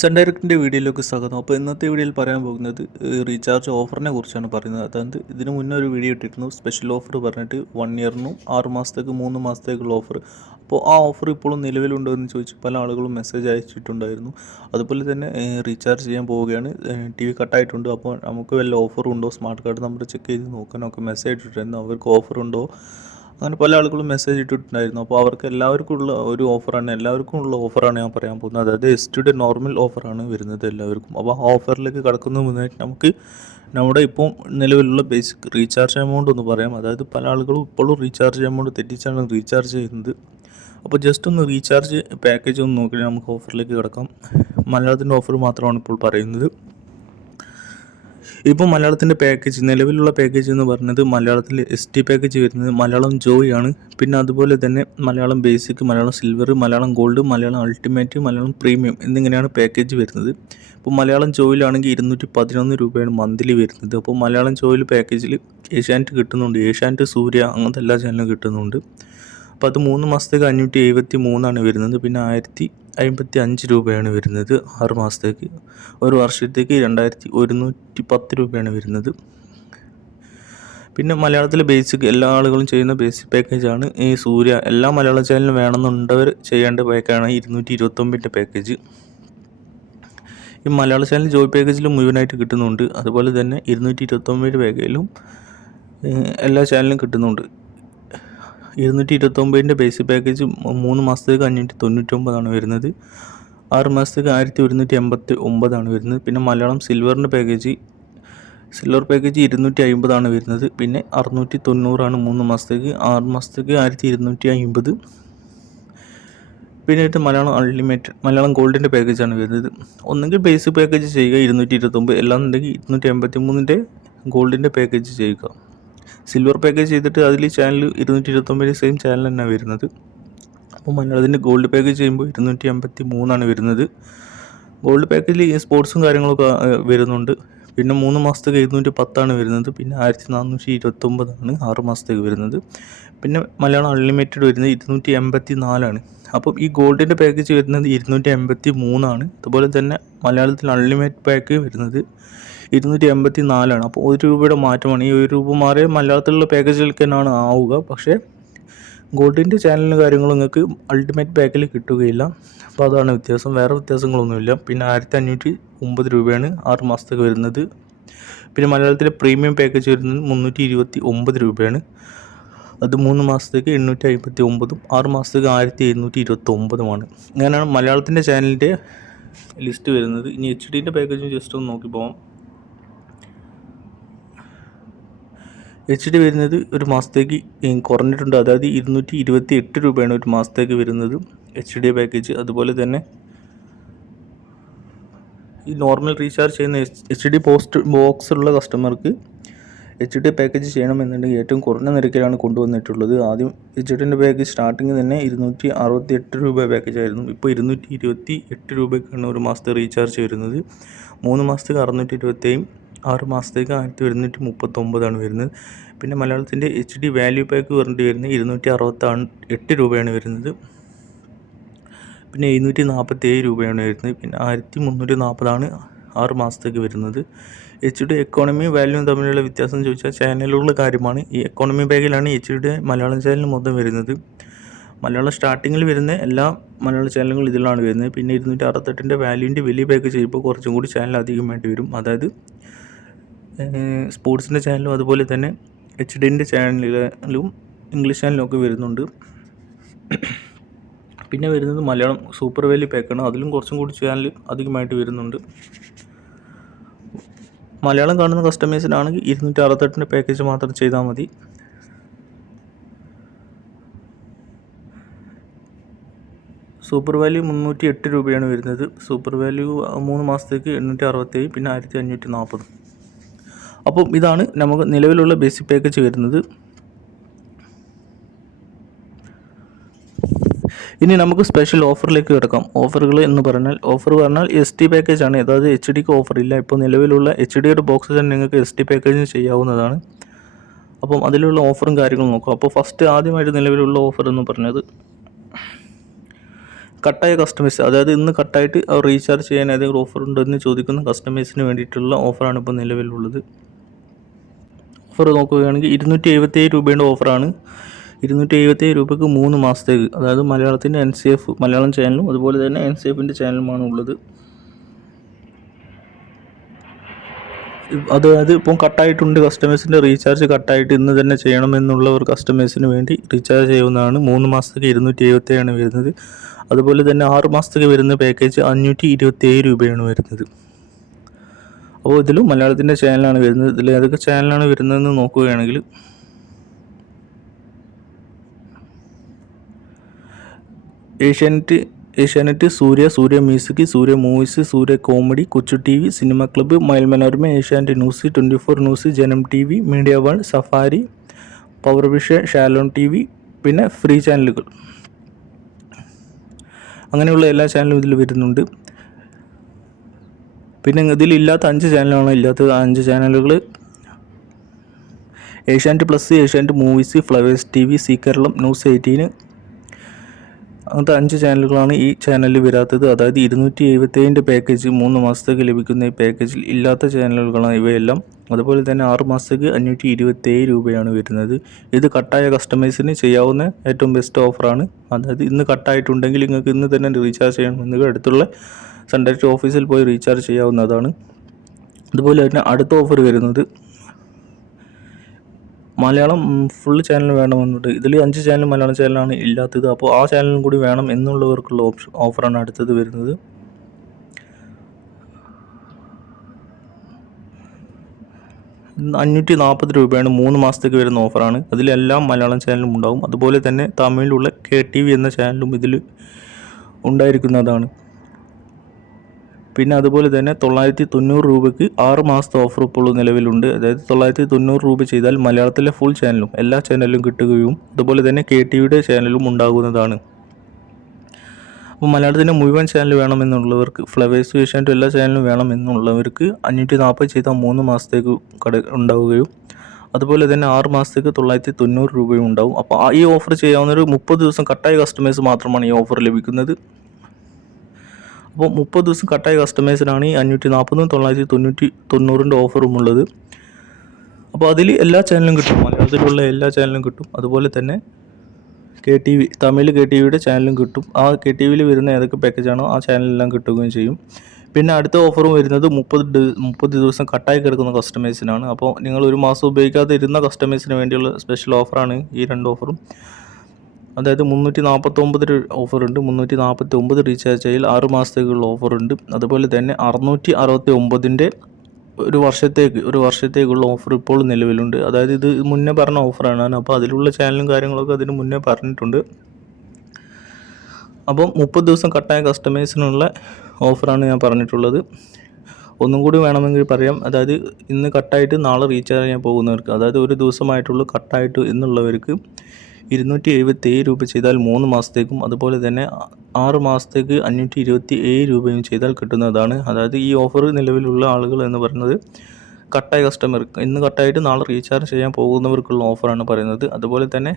Sun ഡയറക്റ്റിൻ്റെ വീഡിയോയിലേക്ക് സ്വാഗതം. അപ്പോൾ ഇന്നത്തെ വീഡിയോയിൽ പറയാൻ പോകുന്നത് റീചാർജ് ഓഫറിനെ കുറിച്ചാണ് പറയുന്നത്. അതായത് ഇതിന് മുന്നേ ഒരു വീഡിയോ ഇട്ടിരുന്നു, സ്പെഷ്യൽ ഓഫർ പറഞ്ഞിട്ട് 1 ഇയറിനും 6 മാസത്തേക്ക് 3 മാസത്തേക്കുള്ള ഓഫർ. അപ്പോൾ ആ ഓഫർ ഇപ്പോഴും നിലവിലുണ്ടോ എന്ന് ചോദിച്ച് പല ആളുകളും മെസ്സേജ് അയച്ചിട്ടുണ്ടായിരുന്നു. അതുപോലെ തന്നെ റീചാർജ് ചെയ്യാൻ പോവുകയാണ്, TV കട്ടായിട്ടുണ്ട്, അപ്പോൾ നമുക്ക് വല്ല ഓഫറും ഉണ്ടോ, സ്മാർട്ട് കാർഡ് നമ്പർ ചെക്ക് ചെയ്ത് നോക്കാനൊക്കെ മെസ്സേജ് ഇട്ടിട്ടുണ്ടായിരുന്നു. അവർക്ക് ഓഫറുണ്ടോ, അങ്ങനെ പല ആളുകളും മെസ്സേജ് ഇട്ടിട്ടുണ്ടായിരുന്നു. അപ്പോൾ അവർക്ക് എല്ലാവർക്കും ഉള്ള ഒരു ഓഫറാണ്, എല്ലാവർക്കും ഉള്ള ഓഫറാണ് ഞാൻ പറയാൻ പോകുന്നത്. അതായത് STയുടെ നോർമൽ ഓഫറാണ് വരുന്നത് എല്ലാവർക്കും. അപ്പോൾ ആ ഓഫറിലേക്ക് കടക്കുന്ന മുന്നായിട്ട് നമുക്ക് നമ്മുടെ ഇപ്പോൾ നിലവിലുള്ള ബേസിക് റീചാർജ് എമൗണ്ട് ഒന്ന് പറയാം. അതായത് പല ആളുകളും ഇപ്പോഴും റീചാർജ് എമൗണ്ട് തെറ്റിച്ചാണ് റീചാർജ് ചെയ്യുന്നത്. അപ്പോൾ ജസ്റ്റ് ഒന്ന് റീചാർജ് പാക്കേജ് ഒന്ന് നോക്കി നമുക്ക് ഓഫറിലേക്ക് കിടക്കാം. മലയാളത്തിൻ്റെ ഓഫർ മാത്രമാണ് ഇപ്പോൾ പറയുന്നത്. ഇപ്പോൾ മലയാളത്തിൻ്റെ പാക്കേജ്, നിലവിലുള്ള പാക്കേജ് എന്ന് പറയുന്നത് മലയാളത്തിൽ ST പാക്കേജ് വരുന്നത് മലയാളം ജോയ് ആണ്. പിന്നെ അതുപോലെ തന്നെ Malayalam basic, Malayalam silver, Malayalam gold, Malayalam ultimate, Malayalam premium എന്നിങ്ങനെയാണ് പാക്കേജ് വരുന്നത്. ഇപ്പോൾ മലയാളം ജോയിലാണെങ്കിൽ 211 രൂപയാണ് മന്ത്ലി വരുന്നത്. അപ്പോൾ മലയാളം ജോയിൽ പാക്കേജിൽ ഏഷ്യാനെറ്റ് കിട്ടുന്നുണ്ട്, ഏഷ്യാനെറ്റ്, സൂര്യ, അങ്ങനത്തെ എല്ലാ ചാനലും കിട്ടുന്നുണ്ട്. അപ്പോൾ അത് 3 മാസത്തേക്ക് 573 വരുന്നത്. പിന്നെ 1055 രൂപയാണ് വരുന്നത് 6 മാസത്തേക്ക്. ഒരു വർഷത്തേക്ക് 2110 രൂപയാണ് വരുന്നത്. പിന്നെ മലയാളത്തിലെ ബേസിക് എല്ലാ ആളുകളും ചെയ്യുന്ന ബേസിക് പാക്കേജാണ് ഈ സൂര്യ. എല്ലാ മലയാള ചാനലും വേണമെന്നുണ്ടവർ ചെയ്യേണ്ട പാക്കാണ് 229 പാക്കേജ്. ഈ മലയാള ചാനൽ ജോയ് പാക്കേജിലും മുഴുവനായിട്ട് കിട്ടുന്നുണ്ട്. അതുപോലെ തന്നെ 229 പാക്കേജിലും എല്ലാ ചാനലും കിട്ടുന്നുണ്ട്. 229 ബേസിക് പാക്കേജ് 3 മാസത്തേക്ക് 599 വരുന്നത്. 6 മാസത്തേക്ക് 1189 വരുന്നത്. പിന്നെ മലയാളം സിൽവറിൻ്റെ പാക്കേജ്, സിൽവർ പാക്കേജ് 250 വരുന്നത്. പിന്നെ 690 3 മാസത്തേക്ക്. 6 മാസത്തേക്ക് 1250. പിന്നെ മലയാളം അൺലിമിറ്റഡ്, മലയാളം ഗോൾഡിൻ്റെ പാക്കേജാണ് വരുന്നത്. ഒന്നെങ്കിൽ ബേസിക് പാക്കേജ് ചെയ്യുക 229, അല്ലാന്നുണ്ടെങ്കിൽ 283 ഗോൾഡിൻ്റെ പാക്കേജ് ചെയ്യുക. സിൽവർ പാക്കേജ് ചെയ്തിട്ട് അതിൽ ചാനൽ 229 സെയിം ചാനൽ തന്നെ വരുന്നത്. അപ്പോൾ മലയാളത്തിൻ്റെ ഗോൾഡ് പാക്കേജ് ചെയ്യുമ്പോൾ 283 വരുന്നത്. ഗോൾഡ് പാക്കേജിൽ ഈ സ്പോർട്സും കാര്യങ്ങളൊക്കെ വരുന്നുണ്ട്. പിന്നെ 3 മാസത്തേക്ക് 710 വരുന്നത്. പിന്നെ 1429 6 മാസത്തേക്ക് വരുന്നത്. പിന്നെ മലയാളം അൺലിമിറ്റഡ് വരുന്നത് 284. അപ്പം ഈ ഗോൾഡിൻ്റെ പാക്കേജ് വരുന്നത് 283. അതുപോലെ തന്നെ മലയാളത്തിൽ അൺലിമിറ്റഡ് പാക്ക് വരുന്നത് 284. അപ്പോൾ 1 രൂപയുടെ മാറ്റമാണ്. ഈ 1 രൂപ മാറിയ മലയാളത്തിലുള്ള പാക്കേജിലേക്ക് തന്നെയാണ് ആവുക. പക്ഷേ ഗോൾഡിൻ്റെ ചാനലിന് കാര്യങ്ങൾ നിങ്ങൾക്ക് അൾട്ടിമേറ്റ് പാക്കിൽ കിട്ടുകയില്ല. അപ്പോൾ അതാണ് വ്യത്യാസം, വേറെ വ്യത്യാസങ്ങളൊന്നുമില്ല. പിന്നെ 1509 രൂപയാണ് 6 മാസത്തേക്ക് വരുന്നത്. പിന്നെ മലയാളത്തിലെ പ്രീമിയം പാക്കേജ് വരുന്നത് 329 രൂപയാണ്. അത് 3 മാസത്തേക്ക് 859, 6 മാസത്തേക്ക് 1729. അങ്ങനെയാണ് മലയാളത്തിൻ്റെ ചാനലിൻ്റെ ലിസ്റ്റ് വരുന്നത്. ഇനി HDൻ്റെ പാക്കേജും ജസ്റ്റ് ഒന്ന് നോക്കി പോകാം. HD വരുന്നത് ഒരു മാസത്തേക്ക് കുറഞ്ഞിട്ടുണ്ട്. അതായത് 228 രൂപയാണ് ഒരു മാസത്തേക്ക് വരുന്നത് HD പാക്കേജ്. അതുപോലെ തന്നെ ഈ നോർമൽ റീചാർജ് ചെയ്യുന്ന HD ബോക്സ് ഉള്ള കസ്റ്റമർക്ക് HD പാക്കേജ് ചെയ്യണമെന്നുണ്ടെങ്കിൽ ഏറ്റവും കുറഞ്ഞ നിരക്കിലാണ് കൊണ്ടുവന്നിട്ടുള്ളത്. ആദ്യം HDൻ്റെ പാക്കേജ് സ്റ്റാർട്ടിങ് തന്നെ 268 രൂപ പാക്കേജ് ആയിരുന്നു. ഇപ്പോൾ 228 രൂപയ്ക്കാണ് ഒരു മാസത്തെ റീചാർജ് വരുന്നത്. 3 മാസത്തേക്ക് 627, 6 മാസത്തേക്ക് 1139 വരുന്നത്. പിന്നെ മലയാളത്തിൻ്റെ HD വാല്യൂ പാക്ക് പറഞ്ഞിട്ട് വരുന്നത് 268 രൂപയാണ് വരുന്നത്. പിന്നെ 747 രൂപയാണ് വരുന്നത്. പിന്നെ 1340 6 മാസത്തേക്ക് വരുന്നത്. HD എക്കോണമി വാല്യൂവും തമ്മിലുള്ള വ്യത്യാസം ചോദിച്ചാൽ ചാനലുകളുടെ കാര്യമാണ്. ഈ എക്കോണമി പാക്കിലാണ് HDയുടെ മലയാളം ചാനൽ മൊത്തം വരുന്നത്. മലയാളം സ്റ്റാർട്ടിങ്ങിൽ വരുന്ന എല്ലാ മലയാള ചാനലുകളും ഇതിലാണ് വരുന്നത്. പിന്നെ 268 വാല്യൂവിൻ്റെ വലിയ പാക്ക് ചെയ്യുമ്പോൾ കുറച്ചും കൂടി ചാനൽ അധികം വേണ്ടി വരും. അതായത് സ്പോർട്സിൻ്റെ ചാനലും അതുപോലെ തന്നെ HDൻ്റെ ചാനലിലും ഇംഗ്ലീഷ് ചാനലും ഒക്കെ വരുന്നുണ്ട്. പിന്നെ വരുന്നത് മലയാളം സൂപ്പർ വാല്യൂ പാക്കാണ്. അതിലും കുറച്ചും കൂടി ചാനൽ അധികമായിട്ട് വരുന്നുണ്ട്. മലയാളം കാണുന്ന കസ്റ്റമേഴ്സിനാണെങ്കിൽ 268 പാക്കേജ് മാത്രം ചെയ്താൽ മതി. സൂപ്പർ വാല്യൂ 308 രൂപയാണ് വരുന്നത്. സൂപ്പർ വാല്യൂ 3 മാസത്തേക്ക് 867, പിന്നെ 1540. അപ്പം ഇതാണ് നമുക്ക് നിലവിലുള്ള ബേസിക് പാക്കേജ് വരുന്നത്. ഇനി നമുക്ക് സ്പെഷ്യൽ ഓഫറിലേക്ക് കിടക്കാം. ഓഫറുകൾ എന്ന് പറഞ്ഞാൽ ST പാക്കേജാണ്. അതായത് HDക്ക് ഓഫർ ഇല്ല. ഇപ്പോൾ നിലവിലുള്ള HDയുടെ ബോക്സ് തന്നെ നിങ്ങൾക്ക് ST പാക്കേജിന് ചെയ്യാവുന്നതാണ്. അപ്പം അതിലുള്ള ഓഫറും കാര്യങ്ങളും നോക്കാം. അപ്പോൾ ഫസ്റ്റ് ആദ്യമായിട്ട് നിലവിലുള്ള ഓഫർ എന്ന് പറഞ്ഞത് കട്ടായ കസ്റ്റമേഴ്സ്, അതായത് ഇന്ന് കട്ടായിട്ട് റീചാർജ് ചെയ്യാൻ ഏതെങ്കിലും ഓഫർ ഉണ്ടോ എന്ന് ചോദിക്കുന്ന കസ്റ്റമേഴ്സിന് വേണ്ടിയിട്ടുള്ള ഓഫറാണ് ഇപ്പോൾ നിലവിലുള്ളത്. ഓഫർ നോക്കുകയാണെങ്കിൽ 277 രൂപയുടെ ഓഫറാണ്. 277 രൂപയ്ക്ക് 3 മാസത്തേക്ക്, അതായത് മലയാളത്തിൻ്റെ NCF മലയാളം ചാനലും അതുപോലെ തന്നെ NCFൻ്റെ ചാനലുമാണ് ഉള്ളത്. അതായത് ഇപ്പം കട്ടായിട്ടുണ്ട്, കസ്റ്റമേഴ്സിൻ്റെ റീചാർജ് കട്ടായിട്ട് ഇന്ന് തന്നെ ചെയ്യണമെന്നുള്ള ഒരു കസ്റ്റമേഴ്സിന് വേണ്ടി റീചാർജ് ചെയ്യുന്നതാണ്. 3 മാസത്തേക്ക് 277 വരുന്നത്. അതുപോലെ തന്നെ 6 മാസത്തേക്ക് വരുന്ന പാക്കേജ് 527 രൂപയാണ് വരുന്നത്. അപ്പോൾ ഇതിലും മലയാളത്തിൻ്റെ ചാനലാണ് വരുന്നത്. ഇതിൽ ഏതൊക്കെ ചാനലാണ് വരുന്നതെന്ന് നോക്കുകയാണെങ്കിൽ ഏഷ്യാനെറ്റ്, സൂര്യ മ്യൂസിക്, സൂര്യ മൂവീസ്, സൂര്യ കോമഡി, കൊച്ചു TV, സിനിമ ക്ലബ്ബ്, മയിൽ മനോരമ, ഏഷ്യാനെറ്റ് ന്യൂസ്, 24 ന്യൂസ്, ജനം TV, media one, safari, power vision, Shalom TV, പിന്നെ ഫ്രീ ചാനലുകൾ, അങ്ങനെയുള്ള എല്ലാ ചാനലും ഇതിൽ വരുന്നുണ്ട്. പിന്നെ ഇതിലില്ലാത്ത 5 ചാനലാണ് ഇല്ലാത്തത്. 5 ചാനലുകൾ Asianet Plus, Asianet Movies, Flowers TV, Zee Keralam, News 18, അങ്ങനത്തെ 5 ചാനലുകളാണ് ഈ ചാനലിൽ വരാത്തത്. അതായത് 277 പാക്കേജ് 3 മാസത്തേക്ക് ലഭിക്കുന്ന ഈ പാക്കേജിൽ ഇല്ലാത്ത ചാനലുകളാണ് ഇവയെല്ലാം. അതുപോലെ തന്നെ 6 മാസത്തേക്ക് 527 രൂപയാണ് വരുന്നത്. ഇത് കട്ടായ കസ്റ്റമേഴ്സിന് ചെയ്യാവുന്ന ഏറ്റവും ബെസ്റ്റ് ഓഫറാണ്. അതായത് ഇന്ന് കട്ടായിട്ടുണ്ടെങ്കിൽ നിങ്ങൾക്ക് ഇന്ന് തന്നെ റീചാർജ് ചെയ്യണമെങ്കിൽ അടുത്തുള്ള സൺ ഡയറക്റ്റ് ഓഫീസിൽ പോയി റീചാർജ് ചെയ്യാവുന്നതാണ്. അതുപോലെ തന്നെ അടുത്ത ഓഫർ വരുന്നത് മലയാളം ഫുൾ ചാനൽ വേണമെന്നുണ്ട്. ഇതിൽ 5 ചാനൽ മലയാളം ചാനലാണ് ഇല്ലാത്തത്. അപ്പോൾ ആ ചാനലും കൂടി വേണം എന്നുള്ളവർക്കുള്ള ഓഫറാണ് അടുത്തത് വരുന്നത്. ₹540 രൂപയാണ് 3 മാസത്തേക്ക് വരുന്ന ഓഫറാണ്. അതിലെല്ലാം മലയാളം ചാനലും ഉണ്ടാവും. അതുപോലെ തന്നെ തമിഴിലുള്ള KTV എന്ന ചാനലും ഇതിൽ ഉണ്ടായിരിക്കുന്നതാണ്. പിന്നെ അതുപോലെ തന്നെ 990 രൂപയ്ക്ക് 6 മാസത്തെ ഓഫർ ഇപ്പോൾ നിലവിലുണ്ട്. അതായത് 990 രൂപ ചെയ്താൽ മലയാളത്തിലെ ഫുൾ ചാനലും എല്ലാ ചാനലും കിട്ടുകയും അതുപോലെ തന്നെ KTVയുടെ ചാനലും ഉണ്ടാകുന്നതാണ്. അപ്പോൾ മലയാളത്തിൻ്റെ മുഴുവൻ ചാനൽ വേണമെന്നുള്ളവർക്ക്, ഫ്ലവേഴ്സ്, ഏഷ്യാനെറ്റ് എല്ലാ ചാനലും വേണമെന്നുള്ളവർക്ക് 540 ചെയ്താൽ 3 മാസത്തേക്ക് ഉണ്ടാവുകയും അതുപോലെ തന്നെ 6 മാസത്തേക്ക് 990 രൂപയും ഉണ്ടാവും. അപ്പോൾ ഈ ഓഫർ ചെയ്യാവുന്ന ഒരു 30 ദിവസം കട്ടായ കസ്റ്റമേഴ്സ് മാത്രമാണ് ഈ ഓഫർ ലഭിക്കുന്നത്. അപ്പോൾ 30 ദിവസം കട്ടായ കസ്റ്റമേഴ്സിനാണ് ഈ 540 990 ഓഫറും ഉള്ളത്. അപ്പോൾ അതിൽ എല്ലാ ചാനലും കിട്ടും, മലയാളത്തിലുള്ള എല്ലാ ചാനലും കിട്ടും. അതുപോലെ തന്നെ KTV, തമിഴ് KTVയുടെ ചാനലും കിട്ടും. ആ KTVയിൽ വരുന്ന ഏതൊക്കെ പാക്കേജാണോ ആ ചാനലെല്ലാം കിട്ടുകയും ചെയ്യും. പിന്നെ അടുത്ത ഓഫറും വരുന്നത് 30 ദിവസം കട്ടായി കിടക്കുന്ന കസ്റ്റമേഴ്സിനാണ്. അപ്പോൾ നിങ്ങൾ ഒരു മാസം ഉപയോഗിക്കാതെ ഇരുന്ന കസ്റ്റമേഴ്സിന് വേണ്ടിയുള്ള സ്പെഷ്യൽ ഓഫറാണ് ഈ 2 ഓഫറും. അതായത് 349 ഓഫറുണ്ട്. 349 റീചാർജ് ചെയ്യൽ 6 മാസത്തേക്കുള്ള ഓഫറുണ്ട്. അതുപോലെ തന്നെ 669ൻ്റെ ഒരു വർഷത്തേക്കുള്ള ഓഫർ ഇപ്പോൾ നിലവിലുണ്ട്. അതായത് ഇത് മുന്നേ പറഞ്ഞ ഓഫറാണ്. അപ്പോൾ അതിലുള്ള ചാനലും കാര്യങ്ങളൊക്കെ അതിന് മുന്നേ പറഞ്ഞിട്ടുണ്ട്. അപ്പം 30 ദിവസം കട്ടായ കസ്റ്റമേഴ്സിനുള്ള ഓഫറാണ് ഞാൻ പറഞ്ഞിട്ടുള്ളത്. ഒന്നും കൂടി വേണമെങ്കിൽ പറയാം. അതായത് ഇന്ന് കട്ടായിട്ട് നാളെ റീചാർജ് ചെയ്യാൻ പോകുന്നവർക്ക്, അതായത് ഒരു ദിവസമായിട്ടുള്ള കട്ടായിട്ട് എന്നുള്ളവർക്ക് 277 രൂപ ചെയ്താൽ 3 മാസത്തേക്കും അതുപോലെ തന്നെ 6 മാസത്തേക്ക് 527 രൂപയും ചെയ്താൽ കിട്ടുന്നതാണ്. അതായത് ഈ ഓഫർ നിലവിലുള്ള ആളുകൾ എന്ന് പറയുന്നത് കട്ടായ കസ്റ്റമർ, ഇന്ന് കട്ടായിട്ട് നാളെ റീചാർജ് ചെയ്യാൻ പോകുന്നവർക്കുള്ള ഓഫറാണ് പറയുന്നത്. അതുപോലെ തന്നെ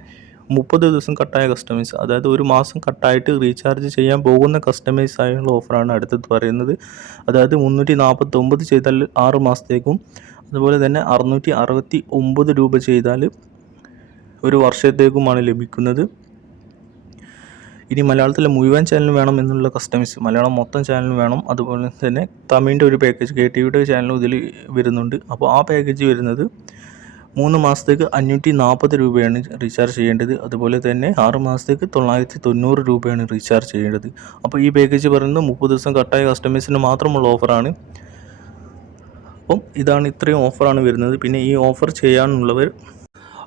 30 ദിവസം കട്ടായ കസ്റ്റമേഴ്സ്, അതായത് ഒരു മാസം കട്ടായിട്ട് റീചാർജ് ചെയ്യാൻ പോകുന്ന കസ്റ്റമേഴ്സായുള്ള ഓഫറാണ് അടുത്തത് പറയുന്നത്. അതായത് 349 ചെയ്താൽ 6 മാസത്തേക്കും അതുപോലെ തന്നെ 669 രൂപ ചെയ്താൽ ഒരു വർഷത്തേക്കുമാണ് ലഭിക്കുന്നത്. ഇനി മലയാളത്തിലെ മുഴുവൻ ചാനൽ വേണം എന്നുള്ള കസ്റ്റമേഴ്സ്, മലയാളം മൊത്തം ചാനൽ വേണം. അതുപോലെ തന്നെ തമിഴിൻ്റെ ഒരു പാക്കേജ് KTVയുടെ ചാനലും ഇതിൽ വരുന്നുണ്ട്. അപ്പോൾ ആ പാക്കേജ് വരുന്നത് 3 മാസത്തേക്ക് 540 രൂപയാണ് റീചാർജ് ചെയ്യേണ്ടത്. അതുപോലെ തന്നെ 6 മാസത്തേക്ക് 990 രൂപയാണ് റീചാർജ് ചെയ്യേണ്ടത്. അപ്പോൾ ഈ പാക്കേജ് പറയുന്നത് 30 ദിവസം കട്ടായ കസ്റ്റമേഴ്സിന് മാത്രമുള്ള ഓഫറാണ്. അപ്പം ഇത്രയും ഓഫറാണ് വരുന്നത്. പിന്നെ ഈ ഓഫർ ചെയ്യാനുള്ളവർ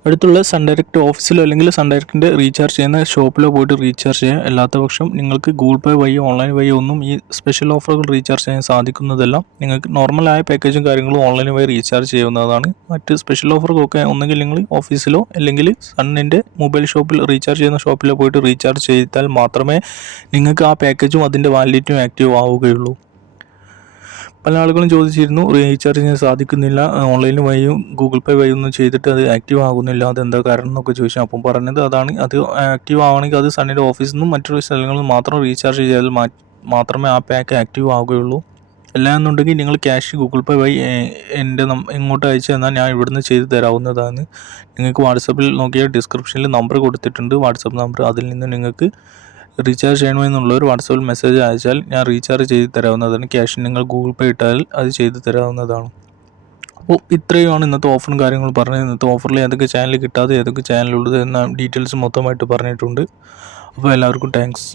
അടുത്തുള്ള സൺ ഡയറക്റ്റ് ഓഫീസിലോ അല്ലെങ്കിൽ സൺ ഡയറക്റ്റിൻ്റെ റീചാർജ് ചെയ്യുന്ന ഷോപ്പിലോ പോയിട്ട് റീചാർജ് ചെയ്യാം. അല്ലാത്ത പക്ഷം നിങ്ങൾക്ക് ഗൂഗിൾ പേ വഴിയോ ഓൺലൈൻ വഴിയോ ഒന്നും ഈ സ്പെഷ്യൽ ഓഫറുകൾ റീചാർജ് ചെയ്യാൻ സാധിക്കുന്നതല്ല. നിങ്ങൾക്ക് നോർമലായ പാക്കേജും കാര്യങ്ങളും ഓൺലൈൻ വഴി റീചാർജ് ചെയ്യുന്നതാണ്. മറ്റ് സ്പെഷ്യൽ ഓഫറുകളൊക്കെ ഒന്നെങ്കിൽ നിങ്ങൾ ഓഫീസിലോ അല്ലെങ്കിൽ സണ്ണിൻ്റെ മൊബൈൽ ഷോപ്പിൽ റീചാർജ് ചെയ്യുന്ന ഷോപ്പിലോ പോയിട്ട് റീചാർജ് ചെയ്താൽ മാത്രമേ നിങ്ങൾക്ക് ആ പാക്കേജും അതിൻ്റെ വാലിഡിറ്റിയും ആക്റ്റീവ് ആവുകയുള്ളൂ. പല ആളുകളും ചോദിച്ചിരുന്നു റീചാർജ് ചെയ്യാൻ സാധിക്കുന്നില്ല, ഓൺലൈൻ വഴിയും ഗൂഗിൾ പേ വഴിയും ഒന്നും ചെയ്തിട്ട് അത് ആക്റ്റീവ് ആകുന്നില്ല, അതെന്താ കാരണം എന്നൊക്കെ ചോദിച്ചു. അപ്പം പറഞ്ഞത് അതാണ്, അത് ആക്റ്റീവ് ആവണമെങ്കിൽ അത് സണ്ണിൻ്റെ ഓഫീസിൽ നിന്നും മറ്റൊരു സ്ഥലങ്ങളിൽ നിന്നും മാത്രം റീചാർജ് ചെയ്താൽ മാത്രമേ ആ പാക്ക് ആക്റ്റീവ് ആവുകയുള്ളൂ. അല്ല എന്നുണ്ടെങ്കിൽ നിങ്ങൾ ക്യാഷ് ഗൂഗിൾ പേ വഴി ഇങ്ങോട്ട് അയച്ചു തന്നാൽ ഞാൻ ഇവിടുന്ന് ചെയ്ത് തരാവുന്നതാണ്. നിങ്ങൾക്ക് വാട്സപ്പിൽ നോക്കിയാൽ ഡിസ്ക്രിപ്ഷനിൽ നമ്പർ കൊടുത്തിട്ടുണ്ട്, വാട്സപ്പ് നമ്പർ. അതിൽ നിന്ന് നിങ്ങൾക്ക് റീചാർജ് ചെയ്യണമെന്നുള്ളവർ വാട്സപ്പിൽ മെസ്സേജ് അയച്ചാൽ ഞാൻ റീചാർജ് ചെയ്ത് തരാവുന്നതാണ്. ക്യാഷ് നിങ്ങൾ ഗൂഗിൾ പേ ഇട്ടാൽ അത് ചെയ്ത് തരാവുന്നതാണ്. അപ്പോൾ ഇത്രയുമാണ് ഇന്നത്തെ ഓഫറും കാര്യങ്ങളും പറഞ്ഞത്. ഇന്നത്തെ ഓഫറിൽ ഏതൊക്കെ ചാനൽ കിട്ടാതെ ഏതൊക്കെ ചാനലുള്ളത് എന്ന ഡീറ്റെയിൽസ് മൊത്തമായിട്ട് പറഞ്ഞിട്ടുണ്ട്. അപ്പോൾ എല്ലാവർക്കും താങ്ക്സ്.